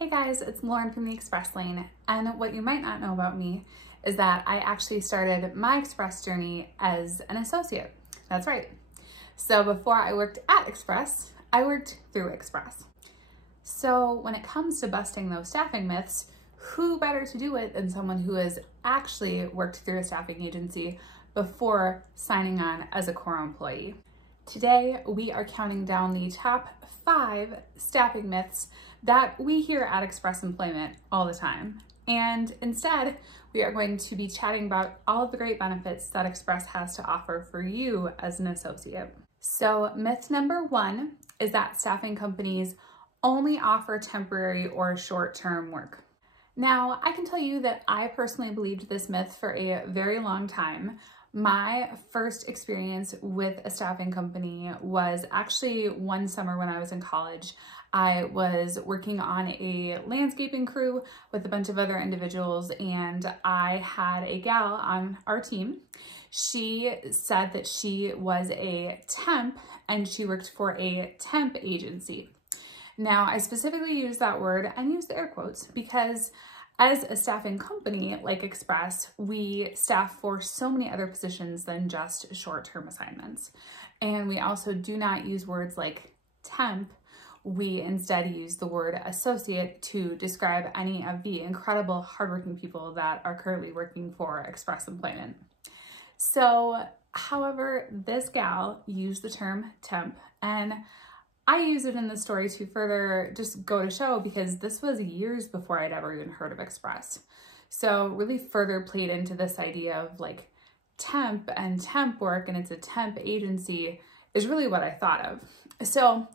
Hey guys, it's Lauren from the Express Lane, and what you might not know about me is that I actually started my Express journey as an associate. That's right. So before I worked at Express, I worked through Express. So when it comes to busting those staffing myths, who better to do it than someone who has actually worked through a staffing agency before signing on as a core employee? Today, we are counting down the top 5 staffing myths that we hear at Express Employment all the time. And instead, we are going to be chatting about all of the great benefits that Express has to offer for you as an associate. So myth number 1 is that staffing companies only offer temporary or short-term work. Now, I can tell you that I personally believed this myth for a very long time. My first experience with a staffing company was actually one summer when I was in college. I was working on a landscaping crew with a bunch of other individuals, and I had a gal on our team. She said that she was a temp and she worked for a temp agency. Now, I specifically use that word and use the air quotes because as a staffing company like Express, we staff for so many other positions than just short-term assignments. And we also do not use words like temp. We instead use the word associate to describe any of the incredible hardworking people that are currently working for Express Employment. So, however, this gal used the term temp, and I use it in the story to further just go to show because this was years before I'd ever even heard of Express. So really further played into this idea of like temp and temp work, and it's a temp agency is really what I thought of. So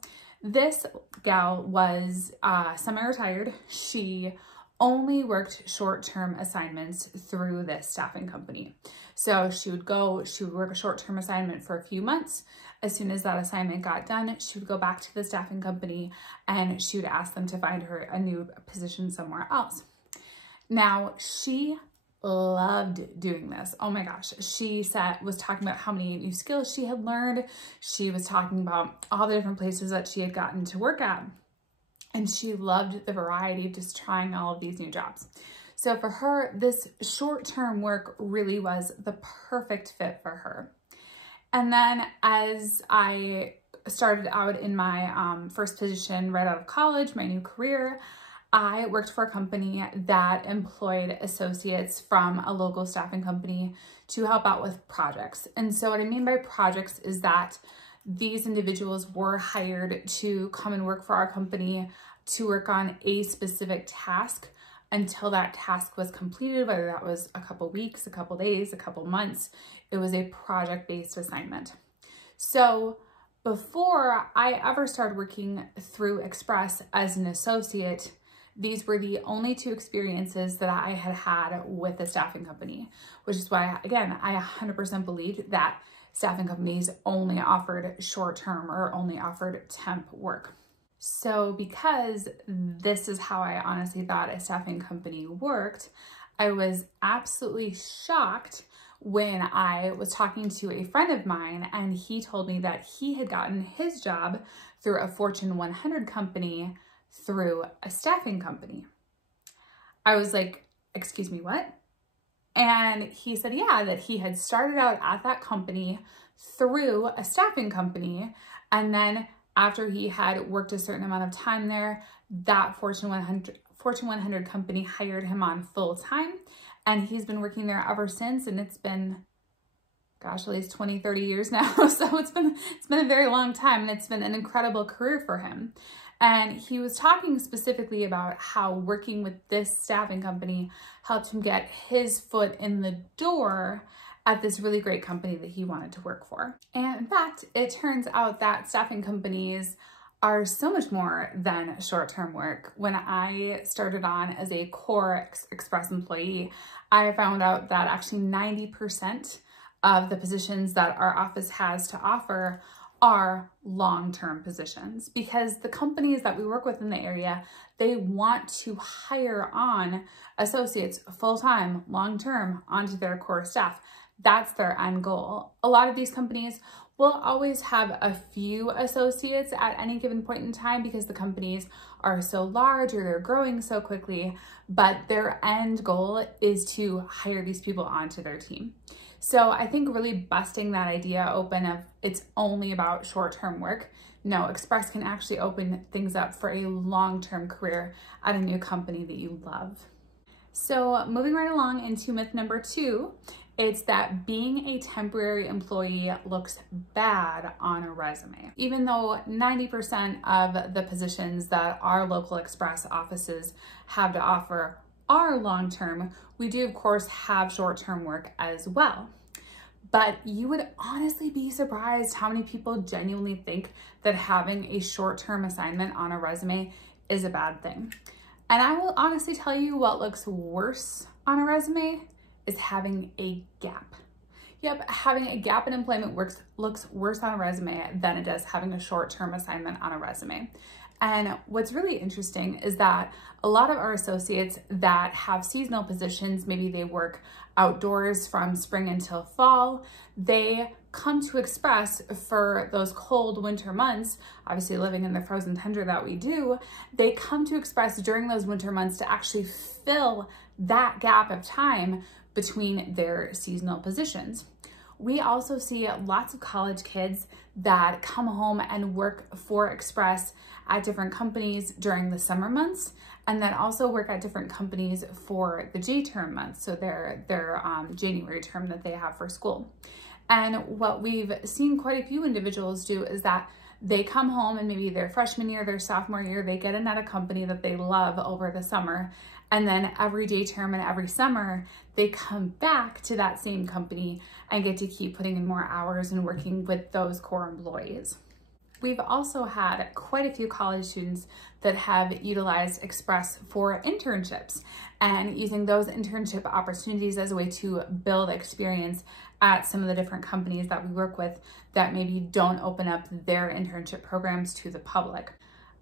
this gal was semi-retired. She only worked short-term assignments through this staffing company. So she would work a short-term assignment for a few months. As soon as that assignment got done, she would go back to the staffing company and she would ask them to find her a new position somewhere else. Now, she loved doing this. Oh my gosh. She was talking about how many new skills she had learned. She was talking about all the different places that she had gotten to work at. And she loved the variety of just trying all of these new jobs. So for her, this short-term work really was the perfect fit for her. And then as I started out in my first position right out of college, my new career, I worked for a company that employed associates from a local staffing company to help out with projects. And so what I mean by projects is that these individuals were hired to come and work for our company to work on a specific task until that task was completed, whether that was a couple weeks, a couple days, a couple months. It was a project-based assignment. So before I ever started working through Express as an associate, these were the only 2 experiences that I had had with a staffing company, which is why, again, I 100% believed that staffing companies only offered short-term or only offered temp work. So because this is how I honestly thought a staffing company worked, I was absolutely shocked when I was talking to a friend of mine and he told me that he had gotten his job through a Fortune 100 company through a staffing company. I was like, excuse me, what? And he said, yeah, that he had started out at that company through a staffing company, and then after he had worked a certain amount of time there, that Fortune 100 company hired him on full time, and he's been working there ever since, and it's been, gosh, at least 20, 30 years now. So it's been a very long time, and it's been an incredible career for him. And he was talking specifically about how working with this staffing company helped him get his foot in the door at this really great company that he wanted to work for. And in fact, it turns out that staffing companies are so much more than short-term work. When I started on as a core Express employee, I found out that actually 90% of the positions that our office has to offer are long-term positions, because the companies that we work with in the area, they want to hire on associates full-time, long-term onto their core staff. That's their end goal. A lot of these companies We'll always have a few associates at any given point in time because the companies are so large or they're growing so quickly, but their end goal is to hire these people onto their team. So I think really busting that idea open of it's only about short-term work. No, Express can actually open things up for a long-term career at a new company that you love. So moving right along into myth number 2, it's that being a temporary employee looks bad on a resume. Even though 90% of the positions that our local Express offices have to offer are long-term, we do of course have short-term work as well. But you would honestly be surprised how many people genuinely think that having a short-term assignment on a resume is a bad thing. And I will honestly tell you what looks worse on a resume is having a gap. Yep, having a gap in employment looks worse on a resume than it does having a short-term assignment on a resume. And what's really interesting is that a lot of our associates that have seasonal positions, maybe they work outdoors from spring until fall, they come to Express for those cold winter months, obviously living in the frozen tundra that we do, they come to Express during those winter months to actually fill that gap of time between their seasonal positions. We also see lots of college kids that come home and work for Express at different companies during the summer months, and then also work at different companies for the J-term months, so their January term that they have for school. And what we've seen quite a few individuals do is that they come home and maybe their freshman year, their sophomore year, they get in at a company that they love over the summer. And then every day term and every summer, they come back to that same company and get to keep putting in more hours and working with those core employees. We've also had quite a few college students that have utilized Express for internships and using those internship opportunities as a way to build experience at some of the different companies that we work with that maybe don't open up their internship programs to the public.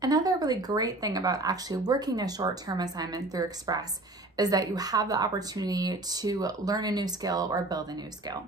Another really great thing about actually working a short-term assignment through Express is that you have the opportunity to learn a new skill or build a new skill.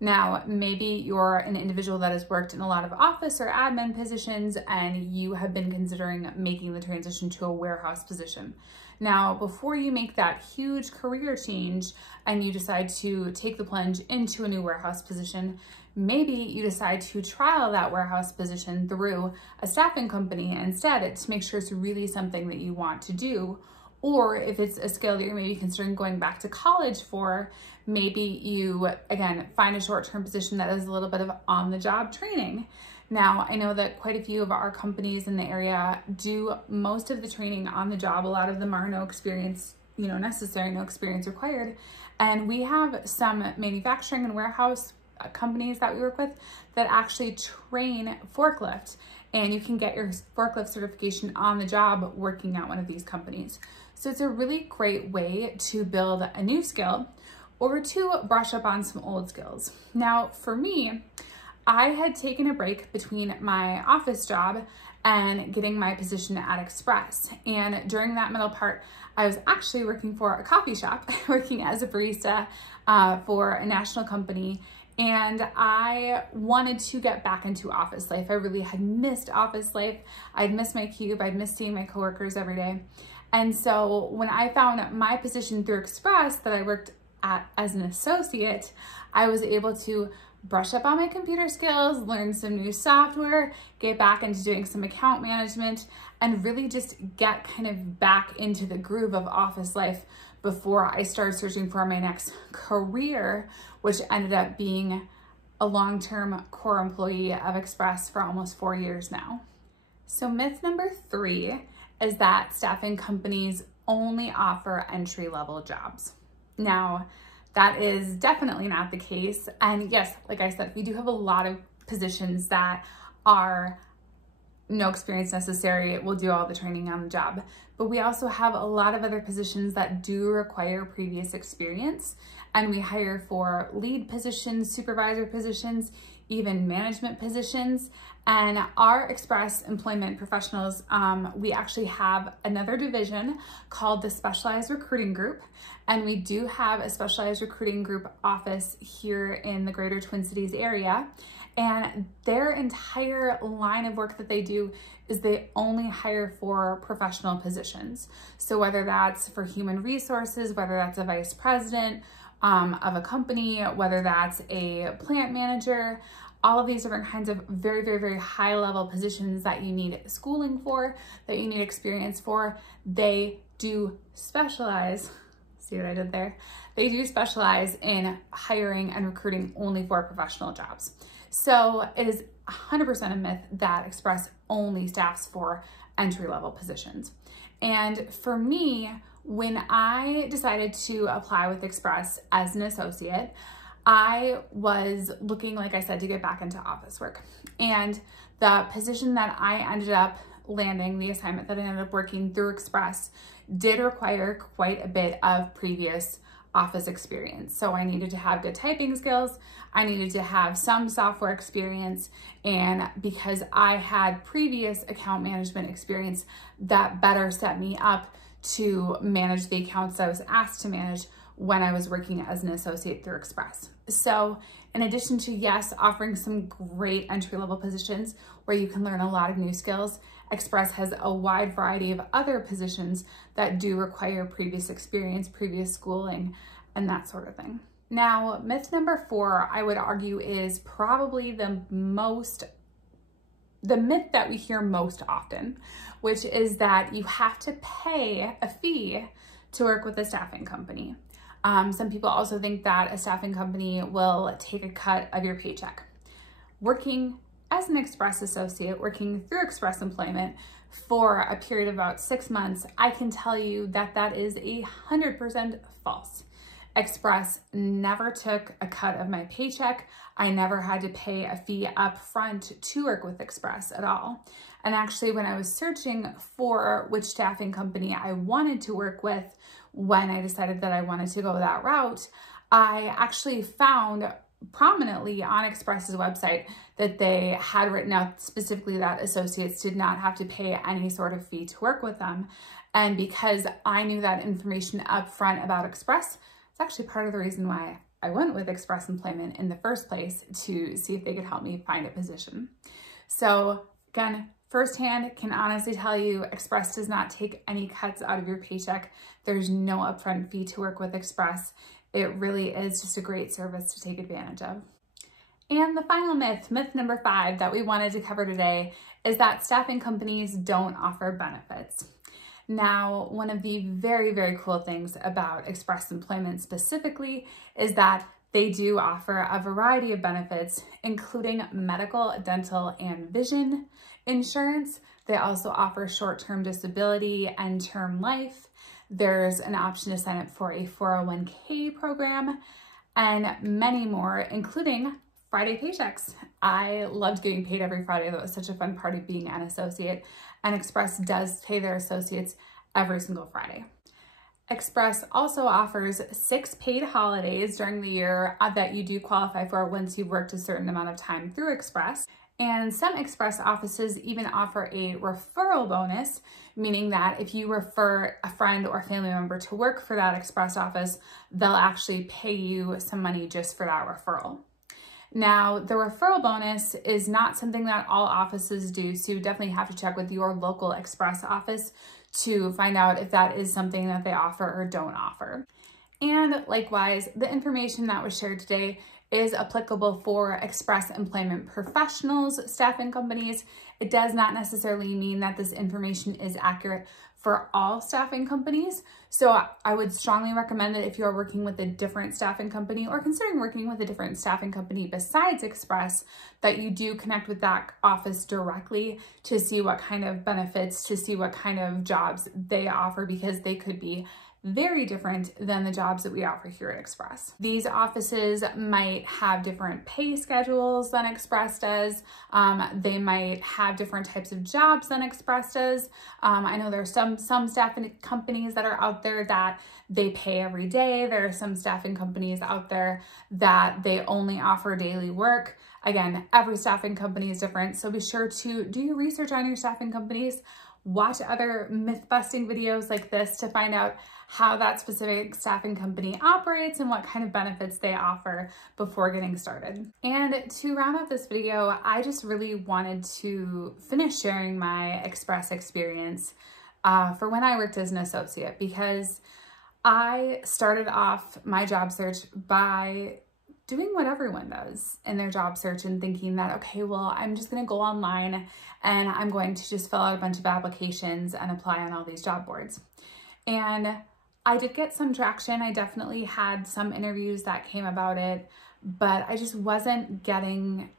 Now, maybe you're an individual that has worked in a lot of office or admin positions and you have been considering making the transition to a warehouse position. Now, before you make that huge career change and you decide to take the plunge into a new warehouse position, maybe you decide to trial that warehouse position through a staffing company instead to make sure it's really something that you want to do. Or if it's a skill that you're maybe considering going back to college for, maybe you, again, find a short-term position that is a little bit of on-the-job training. Now, I know that quite a few of our companies in the area do most of the training on the job. A lot of them are no experience, necessary, no experience required. And we have some manufacturing and warehouse companies that we work with that actually train forklift, and you can get your forklift certification on the job working at one of these companies. So it's a really great way to build a new skill or to brush up on some old skills. Now, for me, I had taken a break between my office job and getting my position at Express. And during that middle part, I was actually working for a coffee shop, working as a barista for a national company. And I wanted to get back into office life. I really had missed office life. I'd missed my cube. I'd missed seeing my coworkers every day. And so when I found my position through Express that I worked at as an associate, I was able to brush up on my computer skills, learn some new software, get back into doing some account management, and really just get kind of back into the groove of office life before I started searching for my next career, which ended up being a long-term core employee of Express for almost 4 years now. So myth number 3 is that staffing companies only offer entry-level jobs. Now, that is definitely not the case. And yes, like I said, we do have a lot of positions that are no experience necessary. We'll do all the training on the job. But we also have a lot of other positions that do require previous experience. And we hire for lead positions, supervisor positions, even management positions. And our Express Employment Professionals, we actually have another division called the Specialized Recruiting Group. And we do have a Specialized Recruiting Group office here in the Greater Twin Cities area. And their entire line of work that they do is they only hire for professional positions. So whether that's for human resources, whether that's a vice president of a company, whether that's a plant manager, all of these different kinds of very, very, very high level positions that you need schooling for, that you need experience for, they do specialize. See what I did there? They do specialize in hiring and recruiting only for professional jobs. So it is 100% a myth that Express only staffs for entry-level positions. And for me, when I decided to apply with Express as an associate, I was looking, like I said, to get back into office work. And the position that I ended up landing, the assignment that I ended up working through Express, did require quite a bit of previous office experience. So I needed to have good typing skills. I needed to have some software experience. And because I had previous account management experience, that better set me up to manage the accounts I was asked to manage when I was working as an associate through Express. So in addition to, yes, offering some great entry-level positions where you can learn a lot of new skills, Express has a wide variety of other positions that do require previous experience, previous schooling, and that sort of thing. Now, myth number 4, I would argue, is probably the myth that we hear most often, which is that you have to pay a fee to work with a staffing company. Some people also think that a staffing company will take a cut of your paycheck. Working as an Express associate, working through Express Employment for a period of about 6 months, I can tell you that that is 100% false. Express never took a cut of my paycheck. I never had to pay a fee up front to work with Express at all. And actually, when I was searching for which staffing company I wanted to work with, when I decided that I wanted to go that route, I actually found prominently on Express's website that they had written out specifically that associates did not have to pay any sort of fee to work with them. And because I knew that information up front about Express, it's actually part of the reason why I went with Express Employment in the first place, to see if they could help me find a position. So again, firsthand, can honestly tell you, Express does not take any cuts out of your paycheck. There's no upfront fee to work with Express. It really is just a great service to take advantage of. And the final myth, myth number 5 that we wanted to cover today, is that staffing companies don't offer benefits. Now, one of the very, very cool things about Express Employment specifically is that they do offer a variety of benefits, including medical, dental, and vision insurance. They also offer short-term disability and term life. There's an option to sign up for a 401k program and many more, including Friday paychecks. I loved getting paid every Friday. That was such a fun part of being an associate, and Express does pay their associates every single Friday. Express also offers 6 paid holidays during the year that you do qualify for once you've worked a certain amount of time through Express. And some Express offices even offer a referral bonus, meaning that if you refer a friend or family member to work for that Express office, they'll actually pay you some money just for that referral. Now, the referral bonus is not something that all offices do, so you definitely have to check with your local Express office to find out if that is something that they offer or don't offer. And likewise, the information that was shared today is applicable for Express Employment Professionals staffing companies. It does not necessarily mean that this information is accurate for all staffing companies. So I would strongly recommend that if you're working with a different staffing company or considering working with a different staffing company besides Express, that you do connect with that office directly to see what kind of benefits, to see what kind of jobs they offer, because they could be very different than the jobs that we offer here at Express. These offices might have different pay schedules than Express does. They might have different types of jobs than Express does. I know there's some staffing companies that are out there that they pay every day. There are some staffing companies out there that they only offer daily work. Again, every staffing company is different, so be sure to do your research on your staffing companies, watch other myth-busting videos like this to find out how that specific staffing company operates and what kind of benefits they offer before getting started. And to round out this video, I just really wanted to finish sharing my Express experience for when I worked as an associate, because I started off my job search by doing what everyone does in their job search and thinking that, okay, well, I'm just gonna go online and I'm going to just fill out a bunch of applications and apply on all these job boards. And I did get some traction. I definitely had some interviews that came about it, but I just wasn't getting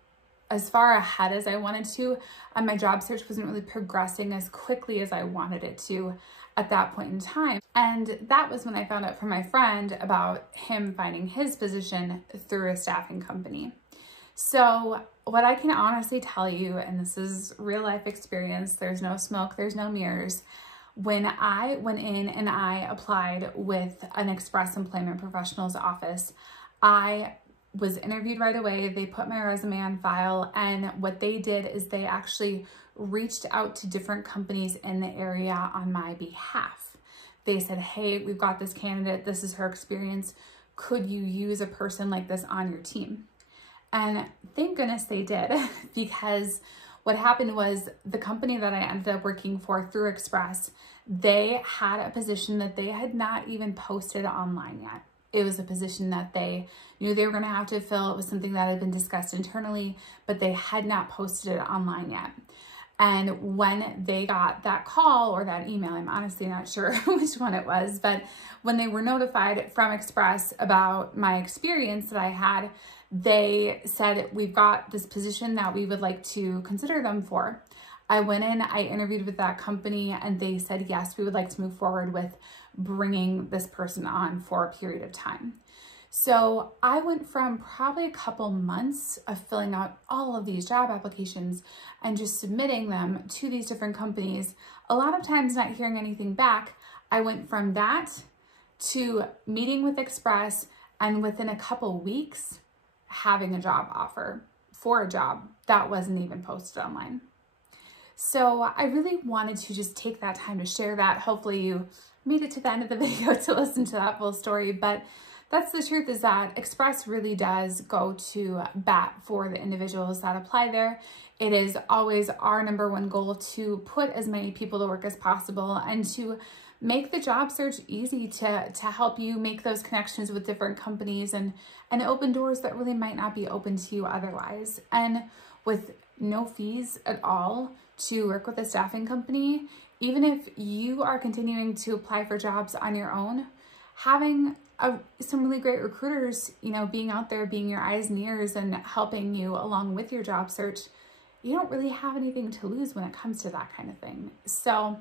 as far ahead as I wanted to, and my job search wasn't really progressing as quickly as I wanted it to at that point in time. And that was when I found out from my friend about him finding his position through a staffing company. So what I can honestly tell you, and this is real life experience, there's no smoke, there's no mirrors. When I went in and I applied with an Express Employment Professionals office, I was interviewed right away. They put my resume on file, and what they did is they actually reached out to different companies in the area on my behalf. They said, hey, we've got this candidate, this is her experience. Could you use a person like this on your team? And thank goodness they did, because what happened was the company that I ended up working for through Express, they had a position that they had not even posted online yet. It was a position that they knew they were going to have to fill. It was something that had been discussed internally, but they had not posted it online yet. And when they got that call or that email, I'm honestly not sure which one it was, but when they were notified from Express about my experience that I had, they said, we've got this position that we would like to consider them for. I went in, I interviewed with that company, and they said, yes, we would like to move forward with bringing this person on for a period of time. So I went from probably a couple months of filling out all of these job applications and just submitting them to these different companies, a lot of times not hearing anything back. I went from that to meeting with Express, and within a couple weeks, having a job offer for a job that wasn't even posted online. So I really wanted to just take that time to share that. Hopefully you made it to the end of the video to listen to that full story, but that's the truth, is that Express really does go to bat for the individuals that apply there. It is always our #1 goal to put as many people to work as possible and to make the job search easy to help you make those connections with different companies and open doors that really might not be open to you otherwise. And with no fees at all to work with a staffing company, even if you are continuing to apply for jobs on your own, having some really great recruiters, being out there, being your eyes and ears and helping you along with your job search, you don't really have anything to lose when it comes to that kind of thing. So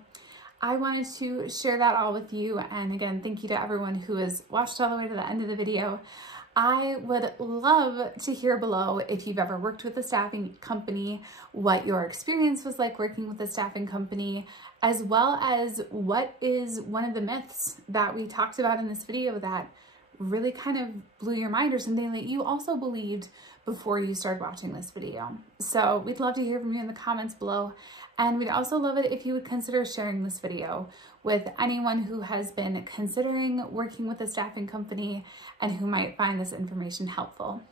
I wanted to share that all with you. And again, thank you to everyone who has watched all the way to the end of the video. I would love to hear below if you've ever worked with a staffing company, what your experience was like working with a staffing company, as well as what is one of the myths that we talked about in this video that really kind of blew your mind, or something that you also believed before you started watching this video. So we'd love to hear from you in the comments below. And we'd also love it if you would consider sharing this video with anyone who has been considering working with a staffing company and who might find this information helpful.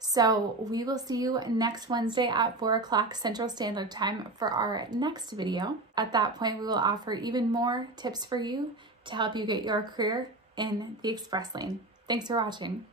So we will see you next Wednesday at 4 o'clock Central Standard Time for our next video. At that point, we will offer even more tips for you to help you get your career in the Express lane. Thanks for watching.